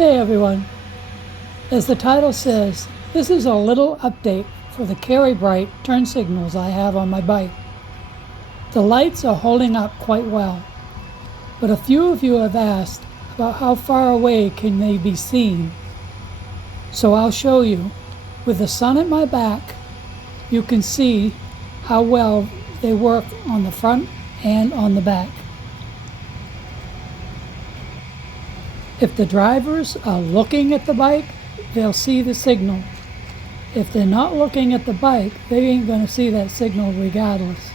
Hey everyone, as the title says, this is a little update for the CarryBright turn signals I have on my bike. The lights are holding up quite well, but a few of you have asked about how far away can they be seen. So I'll show you. With the sun at my back, you can see how well they work on the front and on the back. If the drivers are looking at the bike, they'll see the signal. If they're not looking at the bike, they ain't going to see that signal regardless.